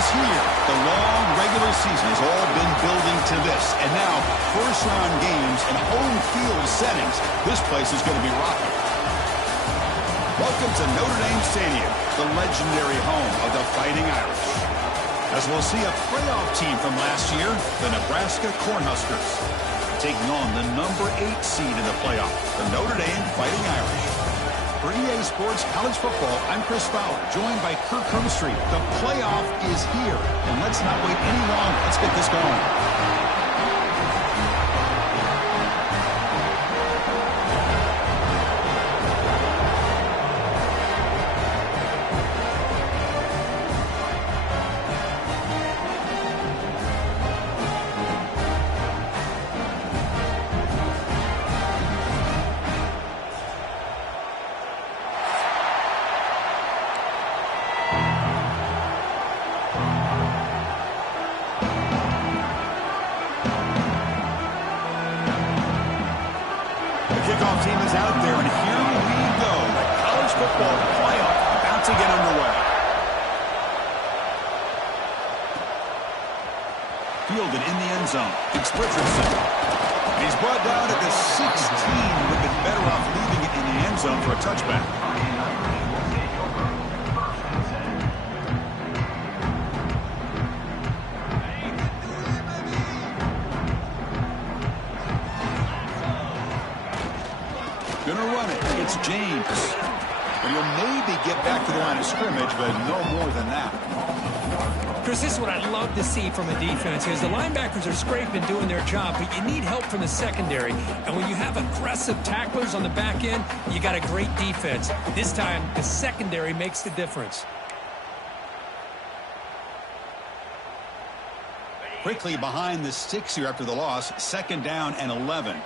is here. The long regular season has all been building to this. And now, first-round games and home field settings. This place is going to be rocking. Welcome to Notre Dame Stadium, the legendary home of the Fighting Irish. As we'll see a playoff team from last year, the Nebraska Cornhuskers, taking on the number 8 seed in the playoff, the Notre Dame Fighting Irish. For EA Sports College Football, I'm Chris Fowler, joined by Kirk Hermstreet. The playoff is here, and let's not wait any longer. Let's get this going. Kickoff team is out there, and here we go. The college football playoff about to get underway. Fielded in the end zone. It's Richardson. He's brought down at the 16. Would have been better off leaving it in the end zone for a touchback. Gonna run it. It's James. But he'll maybe get back to the line of scrimmage, but no more than that. Chris, this is what I love to see from a defense is the linebackers are scraping, doing their job, but you need help from the secondary. And when you have aggressive tacklers on the back end, you got a great defense. This time, the secondary makes the difference. Quickly behind the sticks here after the loss, 2nd down and 11.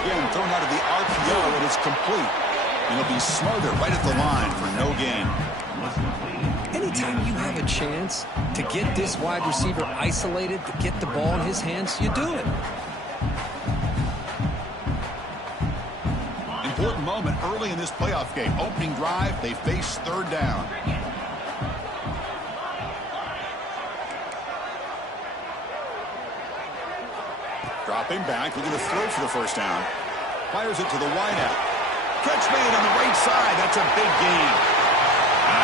Again, thrown out of the RPO, and it's complete. And he'll be smothered right at the line for no gain. Anytime you have a chance to get this wide receiver isolated, to get the ball in his hands, you do it. Important moment early in this playoff game. Opening drive, they face 3rd down. Dropping back, looking to throw for the 1st down. Fires it to the wideout. Catch made on the right side. That's a big gain.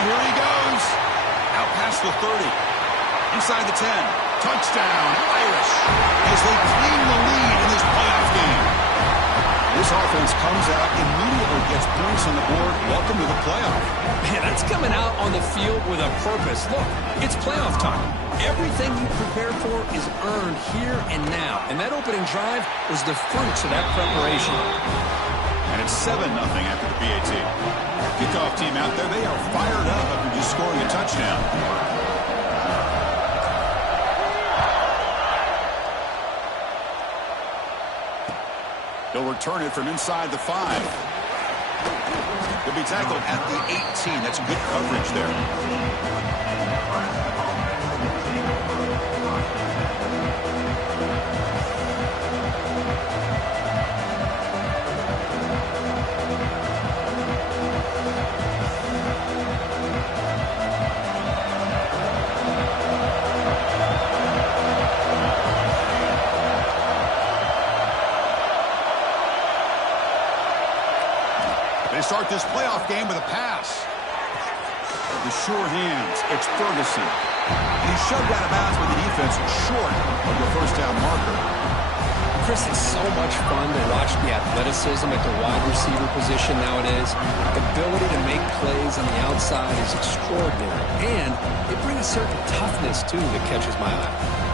Here he goes. Out past the 30. Inside the 10. Touchdown, Irish, as they claim the lead in this playoff game. This offense comes out, immediately gets points on the board. Welcome to the playoff. Man, that's coming out on the field with a purpose. Look, it's playoff time. Everything you prepare for is earned here and now. And that opening drive was the fruits of that preparation. And it's 7-0 after the PAT. Kickoff team out there, they are fired up after just scoring a touchdown. They'll return it from inside the 5. He'll be tackled at the 18. That's good coverage there. They start this playoff game with a pass. The sure hands. It's Ferguson. And he's shoved out of bounds by the defense short of the 1st down marker. Chris, it's so much fun to watch the athleticism at the wide receiver position nowadays. The ability to make plays on the outside is extraordinary. And it brings a certain toughness, too, that catches my eye.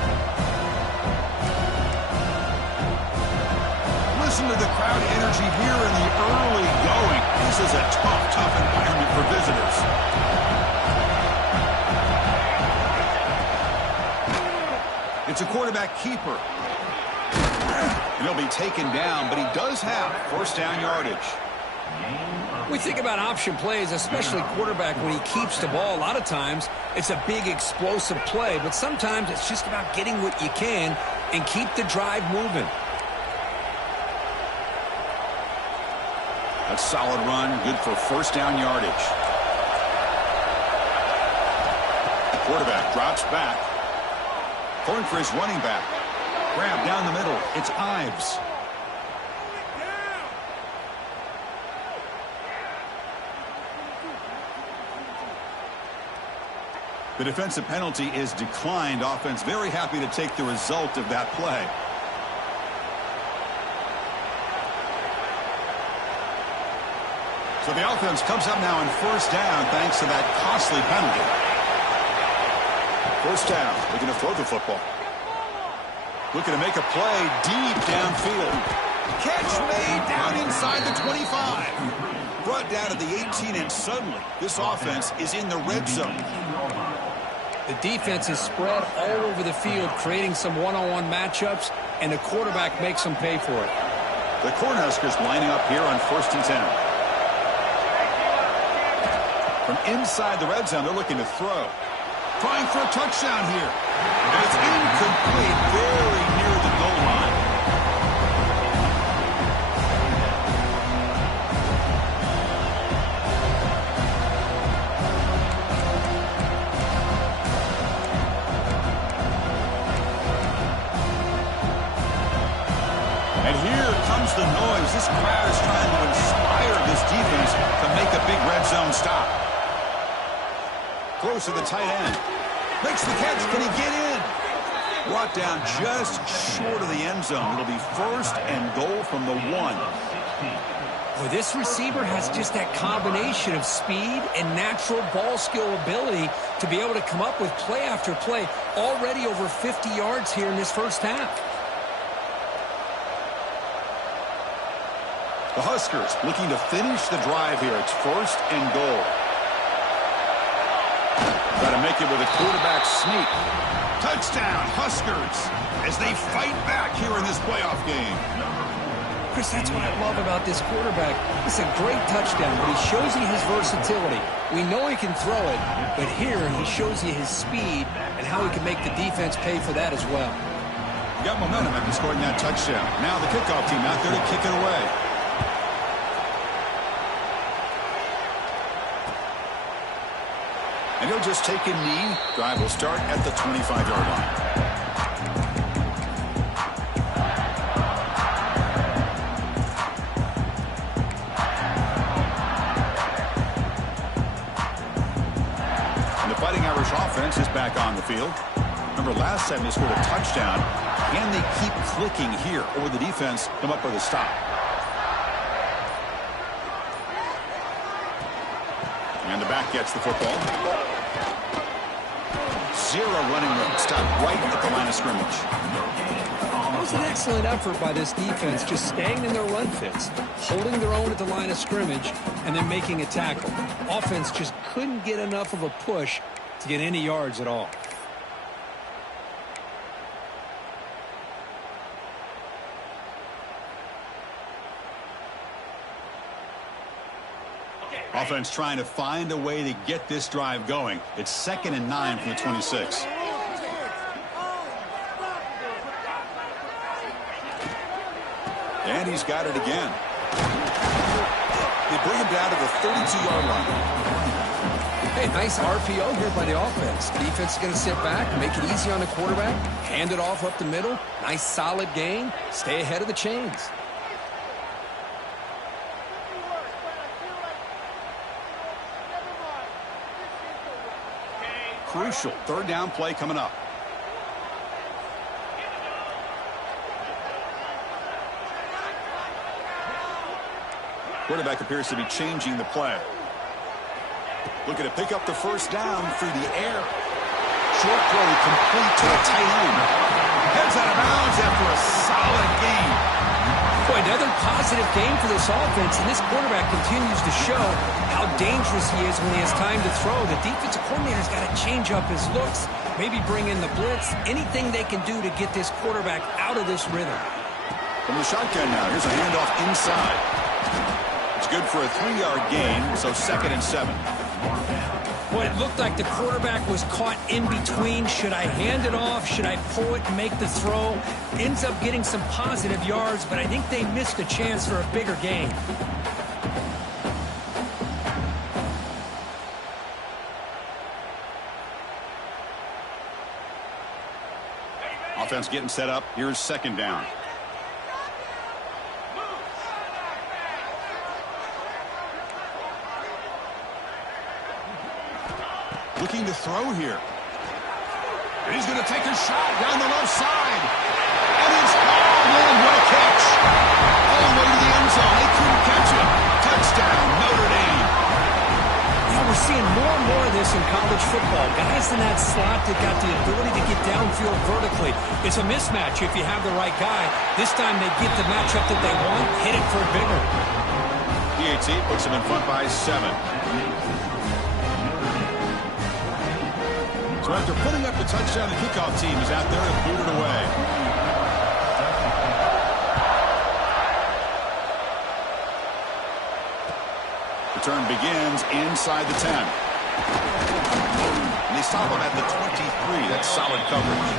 Listen to the crowd energy here in the early going. This is a tough environment for visitors. It's a quarterback keeper. And he'll be taken down, but he does have 1st down yardage. We think about option plays, especially quarterback when he keeps the ball. A lot of times, it's a big explosive play, but sometimes it's just about getting what you can and keep the drive moving. A solid run, good for first down yardage. Quarterback drops back. Going for his running back. Grab down the middle. It's Ives. The defensive penalty is declined. Offense very happy to take the result of that play. So the offense comes up now on first down thanks to that costly penalty. First down, looking to throw the football. Looking to make a play deep downfield. Catch made down inside the 25. Brought down to the 18, and suddenly this offense is in the red zone. The defense is spread all over the field, creating some one-on-one matchups, and the quarterback makes them pay for it. The Cornhuskers lining up here on 1st and 10. From inside the red zone, they're looking to throw. Trying for a touchdown here. And it's incomplete, very near the goal line. And here comes the noise. This crowd is trying to inspire this defense to make a big red zone stop. Close to the tight end. Makes the catch. Can he get in? Brought down just short of the end zone. It'll be 1st and goal from the 1. Well, this receiver has just that combination of speed and natural ball skill ability to be able to come up with play after play. Already over 50 yards here in this first half. The Huskers looking to finish the drive here. It's 1st and goal. Got to make it with a quarterback sneak. Touchdown, Huskers, as they fight back here in this playoff game. Chris, that's what I love about this quarterback. It's a great touchdown, but he shows you his versatility. We know he can throw it, but here he shows you his speed and how he can make the defense pay for that as well. You got momentum after scoring that touchdown. Now the kickoff team out there to kick it away. And he'll just take a knee. Drive will start at the 25-yard line. And the Fighting Irish offense is back on the field. Remember, last time they scored a touchdown. Can they keep clicking here, or the defense come up with a stop? And the back gets the football. Zero running room. Stop right at the line of scrimmage. It was an excellent effort by this defense, just staying in their run fits, holding their own at the line of scrimmage, and then making a tackle. Offense just couldn't get enough of a push to get any yards at all. Offense trying to find a way to get this drive going. It's 2nd and 9 from the 26. And he's got it again. They bring him down to the 32-yard line. Hey, nice RPO here by the offense. Defense is going to sit back, make it easy on the quarterback, hand it off up the middle. Nice solid gain. Stay ahead of the chains. Crucial 3rd down play coming up. Quarterback appears to be changing the play. Looking to pick up the 1st down through the air. Short throw complete to the tight end. Heads out of bounds after a solid game. Boy, another positive game for this offense, and this quarterback continues to show how dangerous he is when he has time to throw. The defensive coordinator's got to change up his looks, maybe bring in the blitz, anything they can do to get this quarterback out of this rhythm. From the shotgun now, here's a handoff inside. It's good for a 3-yard gain, so 2nd and 7. Boy, it looked like the quarterback was caught in between. Should I hand it off? Should I pull it and make the throw? Ends up getting some positive yards, but I think they missed a chance for a bigger gain. Offense getting set up. Here's second down. Looking to throw here. And he's going to take a shot down the left side. And it's, oh man, what a catch. All the way to the end zone. They couldn't catch it. Touchdown, Notre Dame. Yeah, we're seeing more and more of this in college football. Guys in that slot that got the ability to get downfield vertically. It's a mismatch if you have the right guy. This time they get the matchup that they want, hit it for a bigger. PAT puts them in front by 7. So after putting up the touchdown, the kickoff team is out there to boot it away. Return begins inside the 10. And they stop him at the 23. That's solid coverage.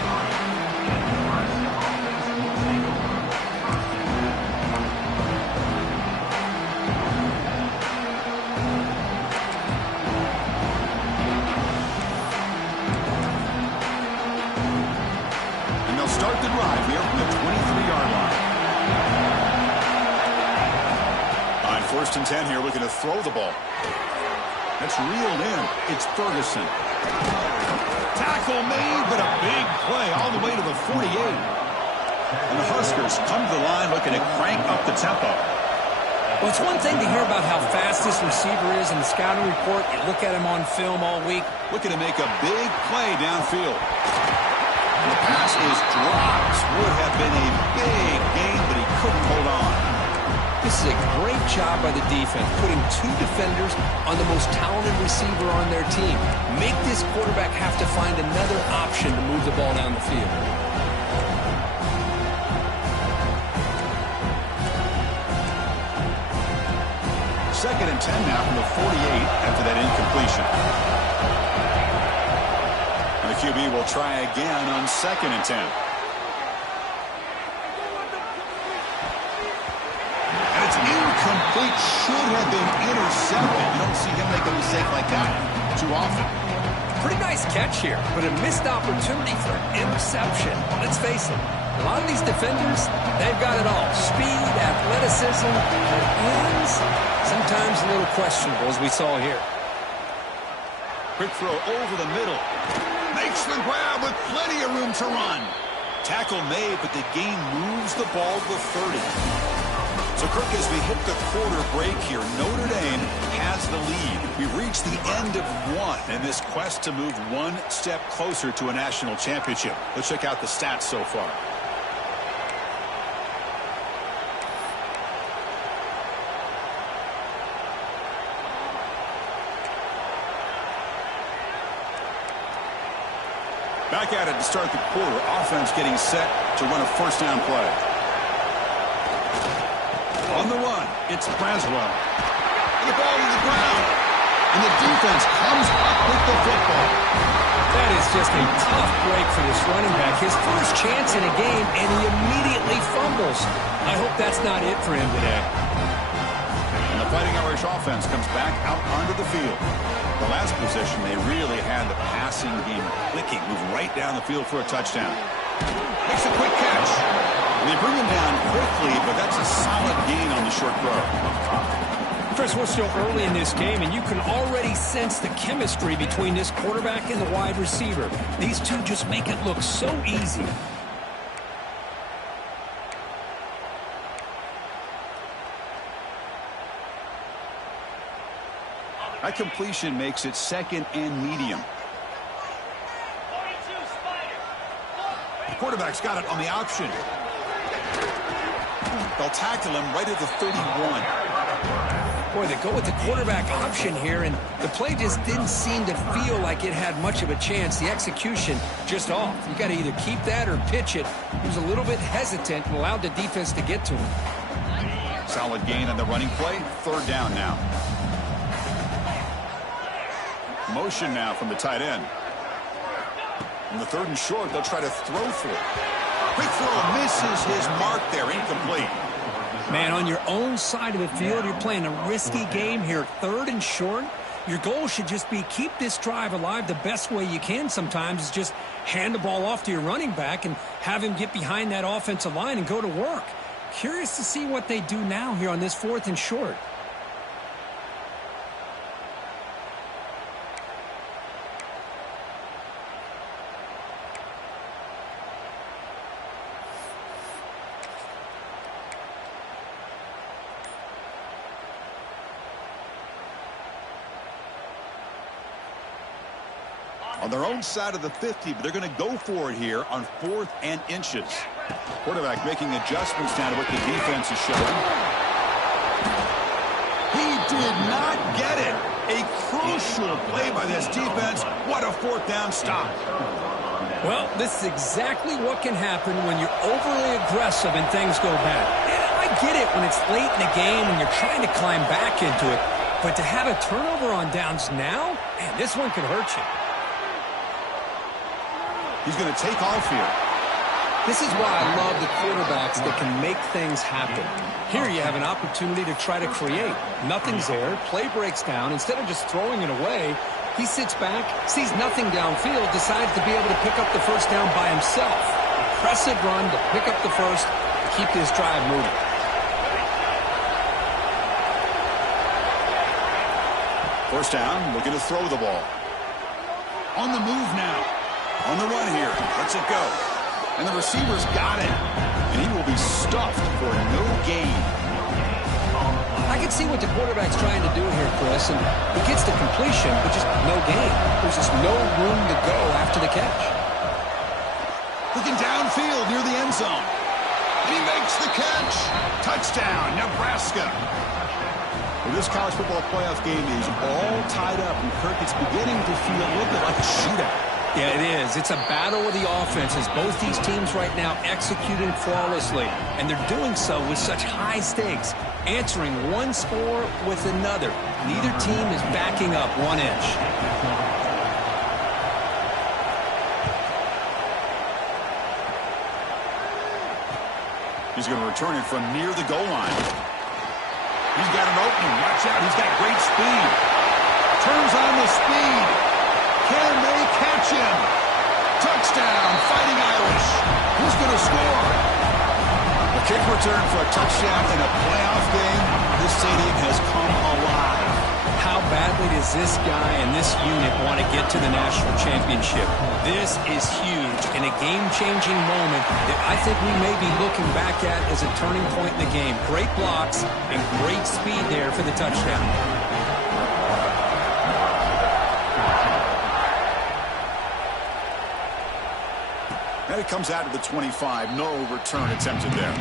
Start the drive here from the 23-yard line. On 1st and 10 here, looking to throw the ball. That's reeled in. It's Ferguson. Tackle made, but a big play all the way to the 48. And the Huskers come to the line looking to crank up the tempo. Well, it's one thing to hear about how fast this receiver is in the scouting report. You look at him on film all week. Looking to make a big play downfield. The pass is dropped. Would have been a big gain, but he couldn't hold on. This is a great job by the defense, putting 2 defenders on the most talented receiver on their team. Make this quarterback have to find another option to move the ball down the field. Second and 10 now from the 48 after that incompletion. The QB will try again on 2nd and 10. And it's incomplete. Should have been intercepted. You don't see him make a mistake like that too often. Pretty nice catch here, but a missed opportunity for interception. Let's face it, a lot of these defenders, they've got it all. Speed, athleticism, their hands, sometimes a little questionable, as we saw here. Quick throw over the middle. Makes the grab with plenty of room to run. Tackle made, but the gain moves the ball to the 30. So, Kirk, as we hit the quarter break here, Notre Dame has the lead. We've reached the end of one in this quest to move one step closer to a national championship. Let's check out the stats so far. Back at it to start the quarter. Offense getting set to run a 1st down play. On the run, it's Braswell. And the ball to the ground. And the defense comes up with the football. That is just a tough break for this running back. His first chance in a game, and he immediately fumbles. I hope that's not it for him today. And the Fighting Irish offense comes back out onto the field. The last possession, they really had the passing game clicking. Move right down the field for a touchdown. Makes a quick catch. And they bring him down quickly, but that's a solid gain on the short throw. Chris, we're still early in this game, and you can already sense the chemistry between this quarterback and the wide receiver. These two just make it look so easy. That completion makes it 2nd and medium. The quarterback's got it on the option. They'll tackle him right at the 31. Boy, they go with the quarterback option here, and the play just didn't seem to feel like it had much of a chance. The execution just off. You got to either keep that or pitch it. He was a little bit hesitant and allowed the defense to get to him. Solid gain on the running play. 3rd down now. Motion now from the tight end. On the 3rd and short, they'll try to throw for it. Quick throw misses his mark there. Incomplete. Man, on your own side of the field, you're playing a risky game here. 3rd and short. Your goal should just be keep this drive alive the best way you can sometimes is just hand the ball off to your running back and have him get behind that offensive line and go to work. Curious to see what they do now here on this 4th and short. On their own side of the 50, but they're going to go for it here on 4th and inches. Quarterback making adjustments now to what the defense is showing. He did not get it. A crucial play by this defense. What a 4th down stop. Well, this is exactly what can happen when you're overly aggressive and things go bad. And I get it when it's late in the game and you're trying to climb back into it. But to have a turnover on downs now, man, this one could hurt you. He's going to take off here. This is why I love the quarterbacks that can make things happen. Here you have an opportunity to try to create. Nothing's there. Play breaks down. Instead of just throwing it away, he sits back, sees nothing downfield, decides to be able to pick up the first down by himself. Impressive run to pick up the first to keep this drive moving. First down, looking to throw the ball. On the move now. On the run here. Lets it go. And the receiver's got it. And he will be stuffed for no gain. I can see what the quarterback's trying to do here, Chris. And he gets the completion, but just no gain. There's just no room to go after the catch. Looking downfield near the end zone. And he makes the catch. Touchdown, Nebraska. Well, this college football playoff game is all tied up. And Kirk, it's beginning to feel a little bit like a shootout. Yeah, it is. It's a battle of the offenses. Both these teams right now executing flawlessly, and they're doing so with such high stakes, answering one score with another. Neither team is backing up 1 inch. He's going to return it from near the goal line. He's got an opening. Watch out. He's got great speed. Turns on the speed. Can they catch him? Touchdown, Fighting Irish. Who's going to score? A kick return for a touchdown in a playoff game. This stadium has come alive. How badly does this guy and this unit want to get to the national championship? This is huge and a game-changing moment that I think we may be looking back at as a turning point in the game. Great blocks and great speed there for the touchdown. And it comes out of the 25. No return attempted there.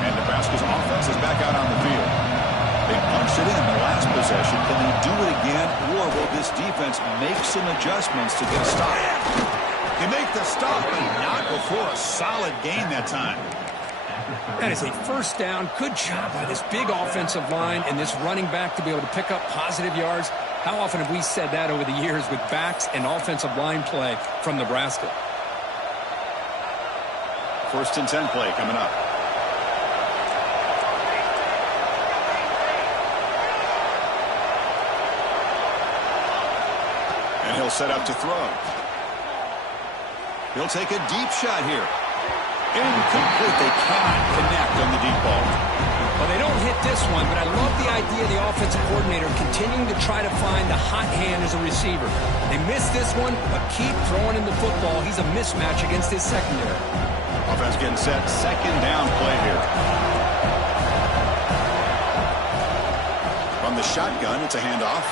And Nebraska's offense is back out on the field. They punched it in the last possession. Can they do it again, or will this defense make some adjustments to get a stop? They make the stop, but not before a solid gain that time. That is a first down. Good job by this big offensive line and this running back to be able to pick up positive yards. How often have we said that over the years with backs and offensive line play from Nebraska? 1st and 10 play coming up. And he'll set up to throw. He'll take a deep shot here. Incomplete. They cannot connect on the deep ball. Well, they don't hit this one, but I love the idea of the offensive coordinator continuing to try to find the hot hand as a receiver. They missed this one, but keep throwing him the football. He's a mismatch against his secondary. Offense getting set. 2nd down play here. From the shotgun, it's a handoff.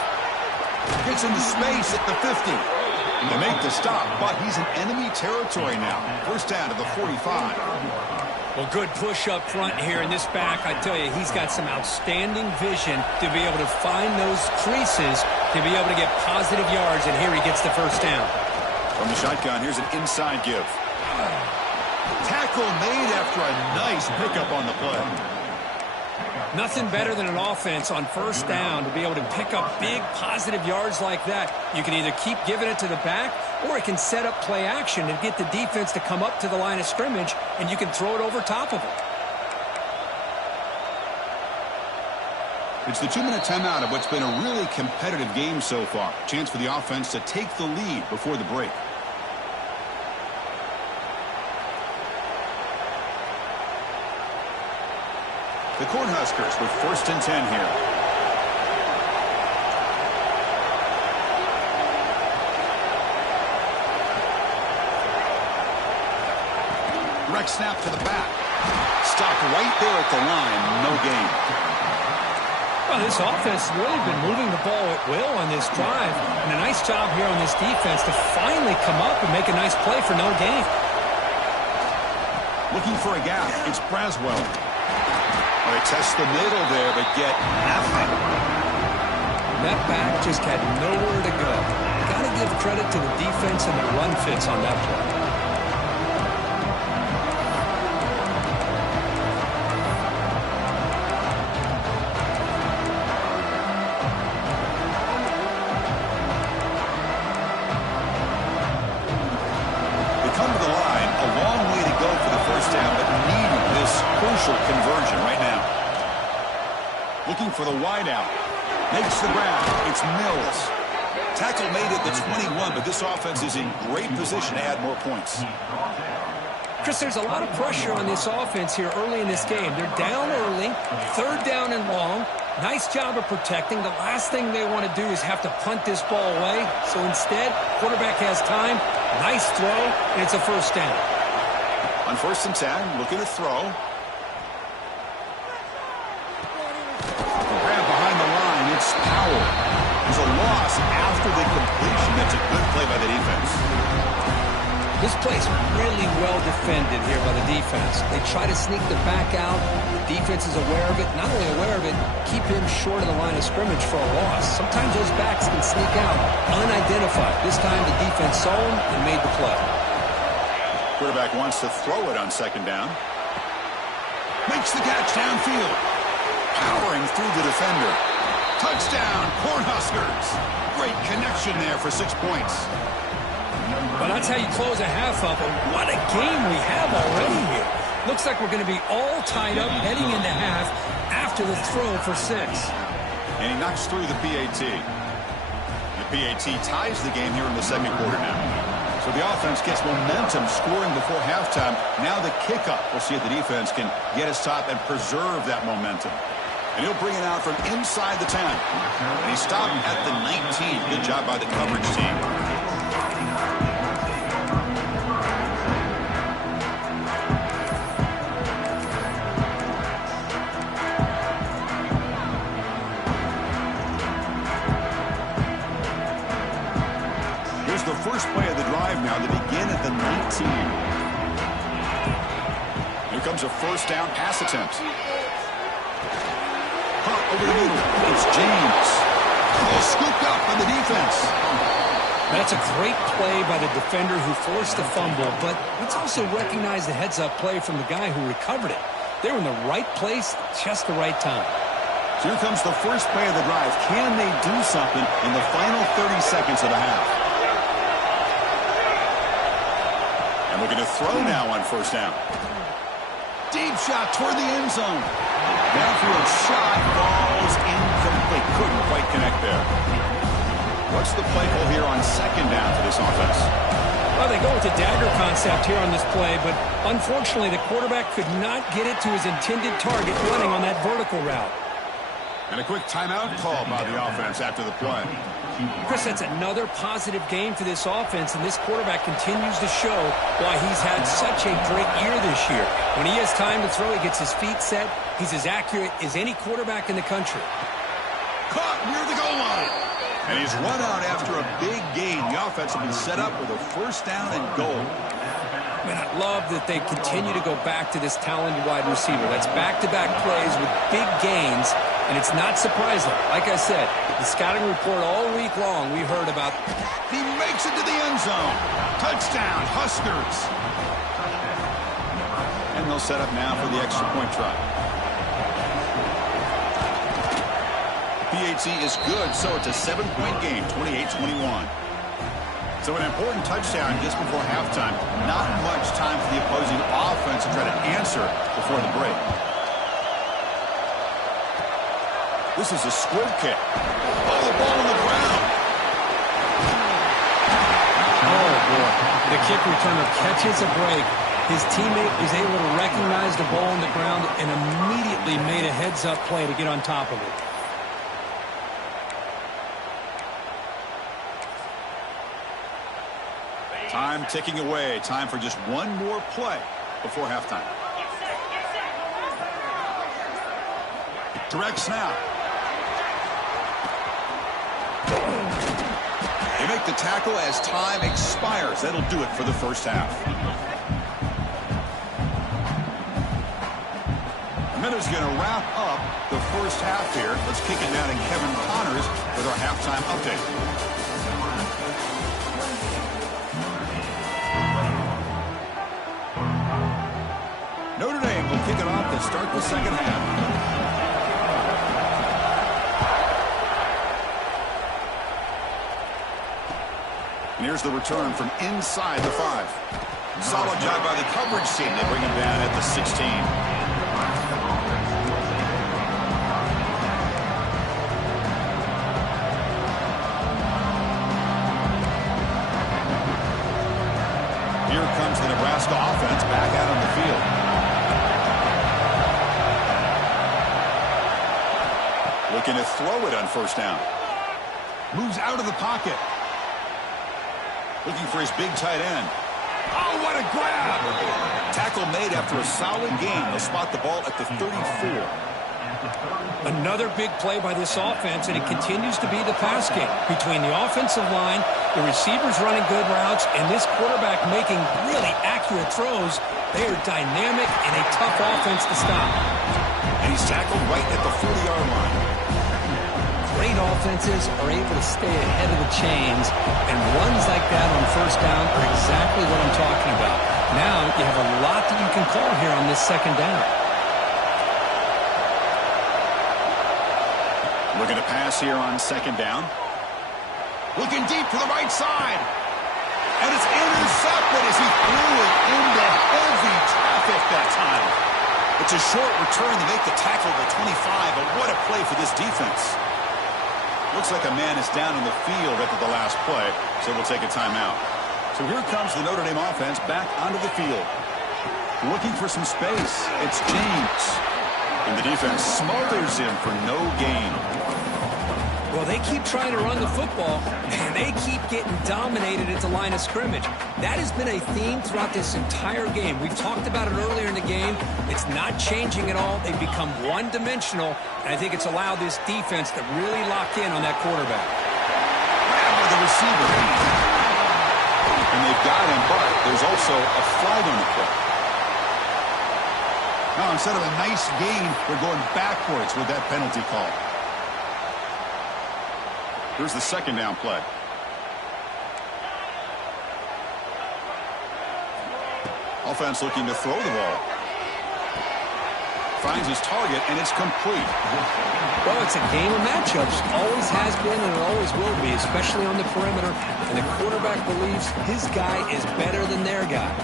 Gets into space at the 50. To make the stop, but he's in enemy territory now. 1st down to the 45. Well, good push up front here in this back. I tell you, he's got some outstanding vision to be able to find those creases to be able to get positive yards, and here he gets the 1st down. From the shotgun, here's an inside give. Tackle made after a nice pickup on the play. Nothing better than an offense on 1st down to be able to pick up big positive yards like that. You can either keep giving it to the back, or it can set up play action and get the defense to come up to the line of scrimmage, and you can throw it over top of it. It's the 2-minute timeout of what's been a really competitive game so far. Chance for the offense to take the lead before the break. The Cornhuskers with 1st and 10 here. Direct snap to the back. Stopped right there at the line. No gain. Well, this offense has really been moving the ball at will on this drive. And a nice job here on this defense to finally come up and make a nice play for no gain. Looking for a gap. It's Braswell. Well, they test the middle there, but get nothing. That back just had nowhere to go. Got to give credit to the defense and the run fits on that play. Conversion right now. Looking for the wideout. Makes the grab. It's Mills. Tackle made at the 21, but this offense is in great position to add more points. Chris, there's a lot of pressure on this offense here early in this game. They're down early, 3rd down and long. Nice job of protecting. The last thing they want to do is have to punt this ball away. So instead, quarterback has time. Nice throw, and it's a 1st down. On 1st and 10, looking to throw. Powell. There's a loss after the completion. That's a good play by the defense. This play's really well defended here by the defense. They try to sneak the back out. The defense is aware of it. Not only aware of it, keep him short of the line of scrimmage for a loss. Sometimes those backs can sneak out unidentified. This time the defense saw him and made the play. Quarterback wants to throw it on 2nd down. Makes the catch downfield. Powering through the defender. Touchdown, Cornhuskers. Great connection there for 6 points. Well, that's how you close a half up. And what a game we have already here. Looks like we're going to be all tied up heading into half after the throw for 6. And he knocks through the PAT. The PAT ties the game here in the 2nd quarter now. So the offense gets momentum scoring before halftime. Now the kickoff. We'll see if the defense can get a stop and preserve that momentum. And he'll bring it out from inside the 10. And he stopped at the 19. Good job by the coverage team. Here's the first play of the drive now. They begin at the 19. Here comes a 1st down pass attempt. Over the middle. It's James. Oh, scooped up by the defense. That's a great play by the defender who forced the fumble, but let's also recognize the heads-up play from the guy who recovered it. They were in the right place at just the right time. So here comes the first play of the drive. Can they do something in the final 30 seconds of the half? And looking to throw now on 1st down. Deep shot toward the end zone. Downfield shot falls incomplete. Couldn't quite connect there. What's the play call here on 2nd down for this offense? Well, they go with the dagger concept here on this play, but unfortunately the quarterback could not get it to his intended target running on that vertical route. And a quick timeout call by the offense after the play. Chris, that's another positive game for this offense, and this quarterback continues to show why he's had such a great year this year. When he has time to throw, he gets his feet set. He's as accurate as any quarterback in the country. Caught near the goal line. And he's run out after a big gain. The offense will be set up with a 1st down and goal. Man, I love that they continue to go back to this talented wide receiver. That's back-to-back plays with big gains, and it's not surprising. Like I said, the scouting report all week long we heard about. He makes it to the end zone. Touchdown, Huskers. And they'll set up now for the extra point try. PAT is good, so it's a 7-point game, 28-21. So an important touchdown just before halftime. Not much time for the opposing offense to try to answer before the break. This is a squirt kick. Oh, the ball on the ground. Oh, boy. The kick returner catches a break. His teammate was able to recognize the ball on the ground and immediately made a heads-up play to get on top of it. Time ticking away. Time for just one more play before halftime. Direct snap. They make the tackle as time expires. That'll do it for the first half. A minute's going to wrap up the first half here. Let's kick it down to Kevin Connors with our halftime update. Notre Dame will kick it off to start the second half. And here's the return from inside the 5. Solid job by the coverage team. They bring him down at the 16. Here comes the Nebraska offense back out on the field. Looking to throw it on first down. Moves out of the pocket. Looking for his big tight end. Oh, what a grab! Tackle made after a solid gain. They'll spot the ball at the 34. Another big play by this offense, and it continues to be the pass game. Between the offensive line, the receivers running good routes, and this quarterback making really accurate throws, they are dynamic and a tough offense to stop. And he's tackled right at the 40-yard line. Great offenses are able to stay ahead of the chains, and runs like that on first down are exactly what I'm talking about. Now you have a lot that you can call here on this second down. Looking to pass here on second down. Looking deep to the right side. And it's intercepted as he threw it into heavy traffic that time. It's a short return to make the tackle to 25, but what a play for this defense. Looks like a man is down on the field after the last play, so we'll take a timeout. So here comes the Notre Dame offense back onto the field. Looking for some space. It's James. And the defense smothers him for no gain. Well, they keep trying to run the football, and they keep getting dominated at the line of scrimmage. That has been a theme throughout this entire game. We've talked about it earlier in the game. It's not changing at all. They've become one-dimensional, and I think it's allowed this defense to really lock in on that quarterback. Grab by the receiver. And they've got him, but there's also a flag on the play. Now, instead of a nice gain, they're going backwards with that penalty call. Here's the second down play. Offense looking to throw the ball. Finds his target, and it's complete. Well, it's a game of matchups. Always has been, and it always will be, especially on the perimeter. And the quarterback believes his guy is better than their guy.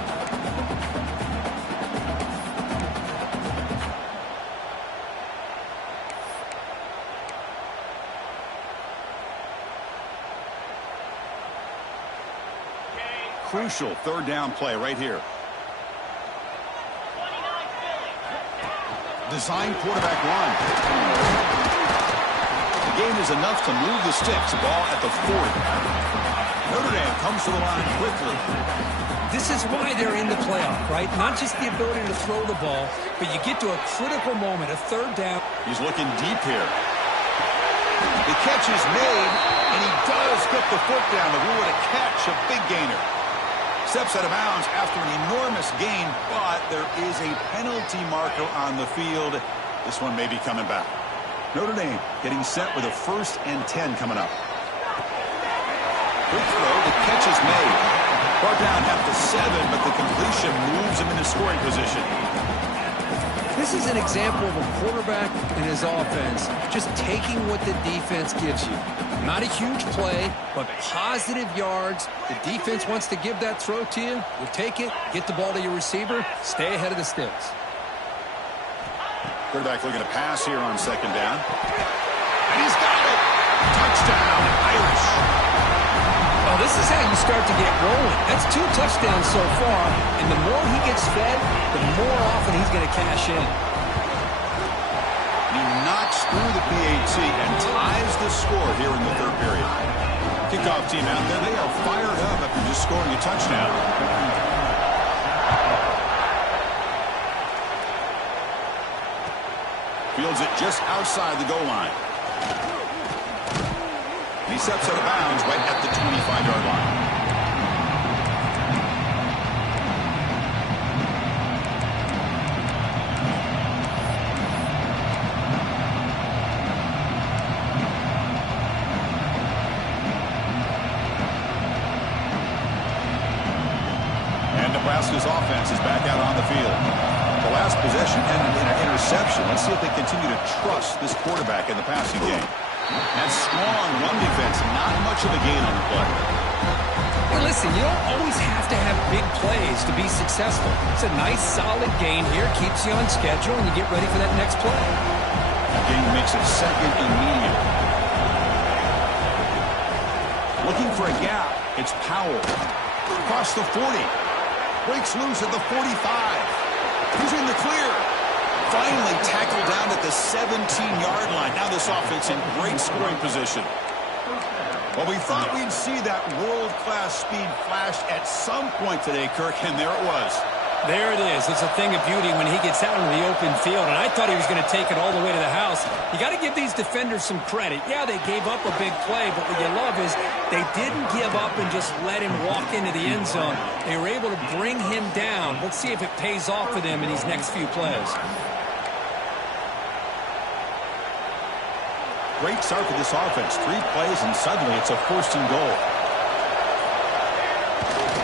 Crucial third down play right here. Design quarterback run. The gain is enough to move the sticks. Ball at the 40. Notre Dame comes to the line quickly. This is why they're in the playoff, right? Not just the ability to throw the ball, but you get to a critical moment, a third down. He's looking deep here. The catch is made, and he does get the foot down to rule it a catch, a big gainer. Steps out of bounds after an enormous gain, but there is a penalty marker on the field. This one may be coming back. Notre Dame getting set with a 1st and 10 coming up. Quick throw, the catch is made. Brought down at the 7, but the completion moves him into scoring position. This is an example of a quarterback and his offense just taking what the defense gives you. Not a huge play, but positive yards. The defense wants to give that throw to you. You take it, get the ball to your receiver, stay ahead of the sticks. Quarterback looking to pass here on second down. And he's got it. Touchdown, Irish. Well, this is how you start to get rolling. That's 2 touchdowns so far, and the more he gets fed, the more often he's going to cash in. He knocks through the PAT and ties the score here in the third period. Kickoff team out there, they are fired up after just scoring a touchdown. Fields it just outside the goal line. He steps out of bounds right at the 25-yard line. And Nebraska's offense is back out on the field. The last possession ended in an interception. Let's see if they continue to trust this quarterback in the passing game. And strong run defense, not much of a gain on the play. Hey, listen, you don't always have to have big plays to be successful. It's a nice, solid gain here, keeps you on schedule, and you get ready for that next play. That gain makes it second and medium. Looking for a gap, it's Powell. Across the 40. Breaks loose at the 45. He's in the clear. Finally tackled down at the 17-yard line. Now this offense in great scoring position. Well, we thought we'd see that world-class speed flash at some point today, Kirk, and there it was. There it is. It's a thing of beauty when he gets out into the open field, and I thought he was going to take it all the way to the house. You got to give these defenders some credit. Yeah, they gave up a big play, but what you love is they didn't give up and just let him walk into the end zone. They were able to bring him down. Let's see if it pays off for them in these next few plays. Great start for this offense. 3 plays, and suddenly it's a 1st and goal.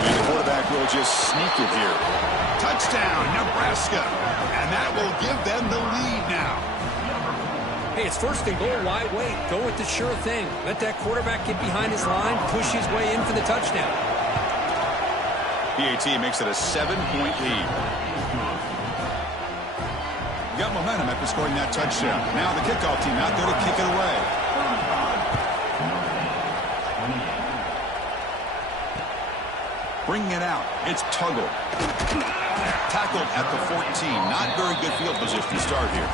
And the quarterback will just sneak it here. Touchdown, Nebraska. And that will give them the lead now. Hey, it's 1st and goal. Why wait? Go with the sure thing. Let that quarterback get behind his line, push his way in for the touchdown. PAT makes it a 7-point lead. Got momentum after scoring that touchdown. Now the kickoff team out there to kick it away. Bringing it out. It's Tuggle. Tackled at the 14. Not very good field position to start here.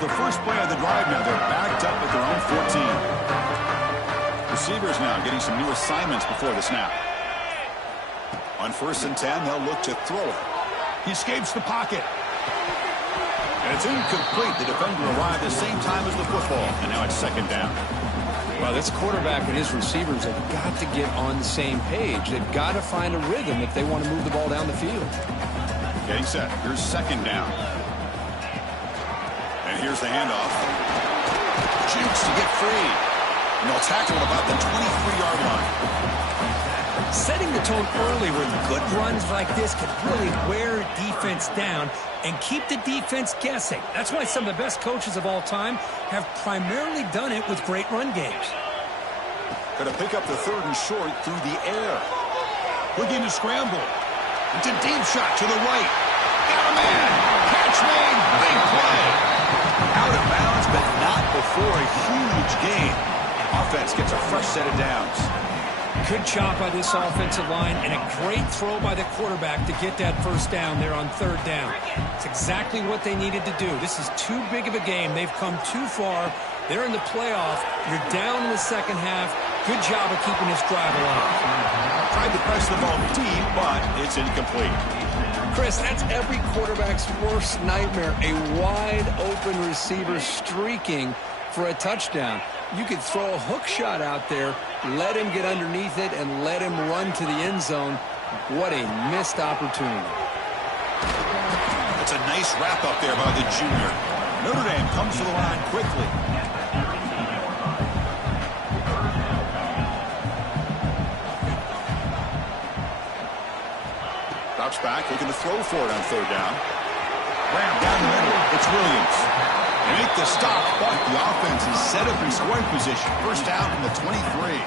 The first play of the drive now. They're backed up at their own 14. Receivers now getting some new assignments before the snap. On 1st and 10, they'll look to throw it. He escapes the pocket. And it's incomplete. The defender arrived the same time as the football. And now it's 2nd down. Well, this quarterback and his receivers have got to get on the same page. They've got to find a rhythm if they want to move the ball down the field. Getting set. Here's 2nd down. Here's the handoff. Shoots to get free. And they'll tackle at about the 23-yard line. Setting the tone early with good runs like this can really wear defense down and keep the defense guessing. That's why some of the best coaches of all time have primarily done it with great run games. Going to pick up the 3rd and short through the air. Looking to scramble. It's a deep shot to the right. Got a man. Catch made. Big play. Out of bounds, but not before a huge gain. Offense gets a fresh set of downs. Good job by this offensive line, and a great throw by the quarterback to get that 1st down there on 3rd down. It's exactly what they needed to do. This is too big of a game. They've come too far. They're in the playoff. You're down in the 2nd half. Good job of keeping this drive alive. Tried to press the ball deep, but it's incomplete. Chris, that's every quarterback's worst nightmare, a wide-open receiver streaking for a touchdown. You could throw a hook shot out there, let him get underneath it, and let him run to the end zone. What a missed opportunity. That's a nice wrap-up there by the junior. Notre Dame comes to the line quickly. Drops back, looking to throw for it on 3rd down. Ram down the middle. It's Williams. And he make the stop, but the offense is set up in scoring position. First down from the 23.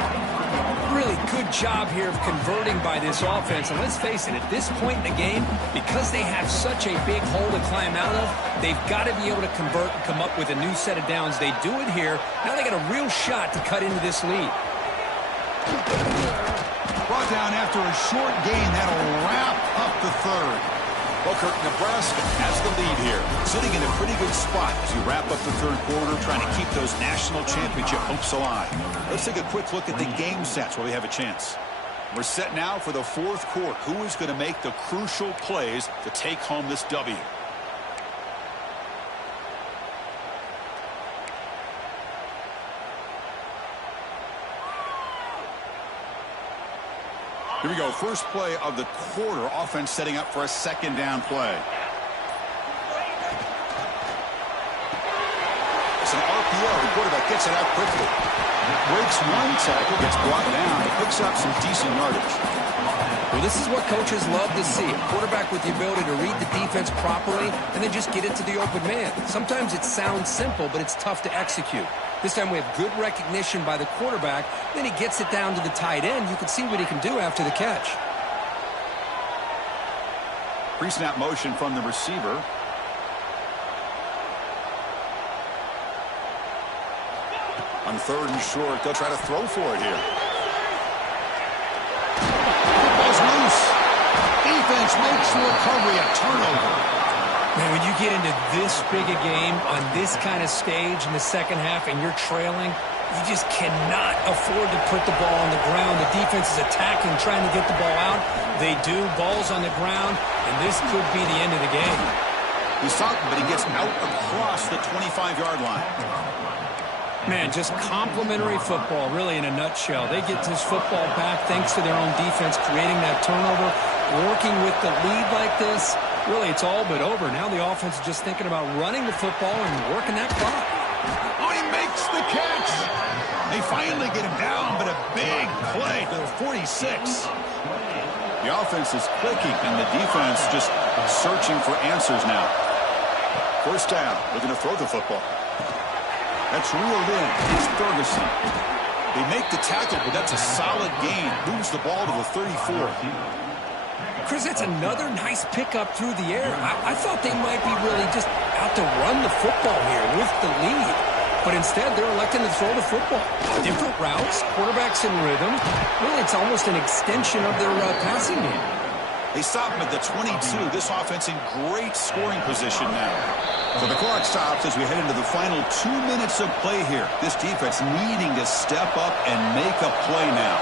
Really good job here of converting by this offense. And let's face it, at this point in the game, because they have such a big hole to climb out of, they've got to be able to convert and come up with a new set of downs. They do it here. Now they got a real shot to cut into this lead. Brought down after a short gain. That'll wrap up the third. Well, Kirk, Nebraska has the lead here, sitting in a pretty good spot as you wrap up the third quarter, trying to keep those national championship hopes alive. Let's take a quick look at the game stats while we have a chance. We're set now for the fourth quarter. Who is going to make the crucial plays to take home this W? Here we go. First play of the quarter. Offense setting up for a second down play. It's an RPO. The quarterback gets it out quickly. Breaks one tackle, gets brought down, picks up some decent yardage. Well, this is what coaches love to see. A quarterback with the ability to read the defense properly and then just get it to the open man. Sometimes it sounds simple, but it's tough to execute. This time we have good recognition by the quarterback. Then he gets it down to the tight end. You can see what he can do after the catch. Pre-snap motion from the receiver. On third and short, they'll try to throw for it here. Football's loose. Defense makes the recovery a turnover. Man, when you get into this big a game on this kind of stage in the second half and you're trailing, you just cannot afford to put the ball on the ground. The defense is attacking, trying to get the ball out. They do. Ball's on the ground, and this could be the end of the game. He's talking, but he gets out across the 25-yard line. Man, just complimentary football, really, in a nutshell. They get this football back thanks to their own defense, creating that turnover, working with the lead like this. Really, it's all but over. Now the offense is just thinking about running the football and working that clock. Oh, he makes the catch. They finally get him down, but a big play to the 46. The offense is clicking, and the defense just searching for answers now. First down, looking to throw the football. That's reeled in. It's Ferguson. They make the tackle, but that's a solid gain. Moves the ball to the 34. Chris, that's another nice pickup through the air. I thought they might be really just out to run the football here with the lead. But instead, they're electing to throw the football. Different routes, quarterbacks in rhythm. Really, it's almost an extension of their passing game. They stop him at the 22. This offense in great scoring position now. So the clock stops as we head into the final 2 minutes of play here. This defense needing to step up and make a play now.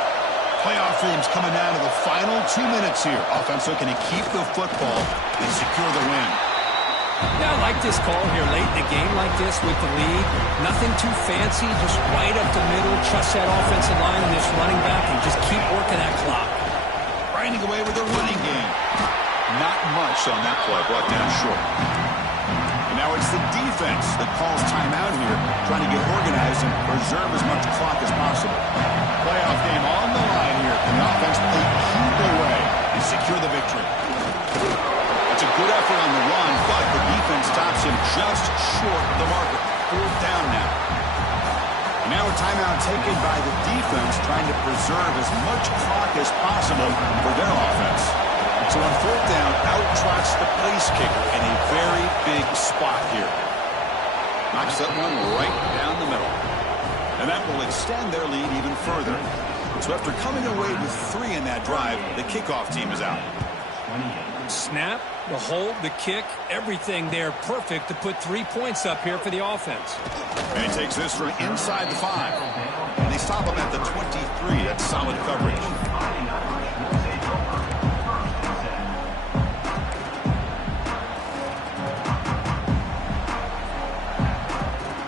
Playoff dreams coming down to the final 2 minutes here. Offense looking to keep the football and secure the win. Yeah, I like this call here late in the game like this with the lead. Nothing too fancy, just right up the middle. Trust that offensive line and this running back and just keep working that clock. Grinding away with a running game. Not much on that play, brought down short. And now it's the defense that calls timeout here, trying to get organized and preserve as much clock as possible. Playoff game on the line here, and the offense they keep away and secure the victory. That's a good effort on the run, but the defense stops him just short of the marker. Fourth down now. And now a timeout taken by the defense, trying to preserve as much clock as possible for their offense. So on fourth down, out trots the place kicker in a very big spot here. Knocks that one right down the middle. And that will extend their lead even further. So after coming away with 3 in that drive, the kickoff team is out. Snap, the hold, the kick, everything there perfect to put 3 points up here for the offense. And he takes this from inside the 5. And they stop him at the 23. That's solid coverage.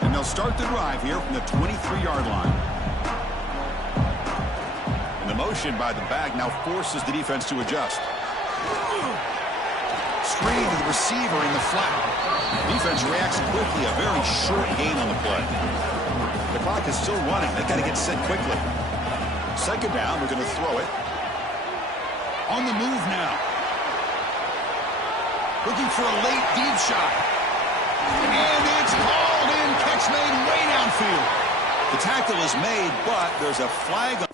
And they'll start the drive here from the 23-yard line. And the motion by the back now forces the defense to adjust. Screen to the receiver in the flat. Defense reacts quickly. A very short gain on the play. The clock is still running. They got to get set quickly. Second down. We're going to throw it. On the move now. Looking for a late deep shot. And it's called in downfield. The tackle is made, but there's a flag.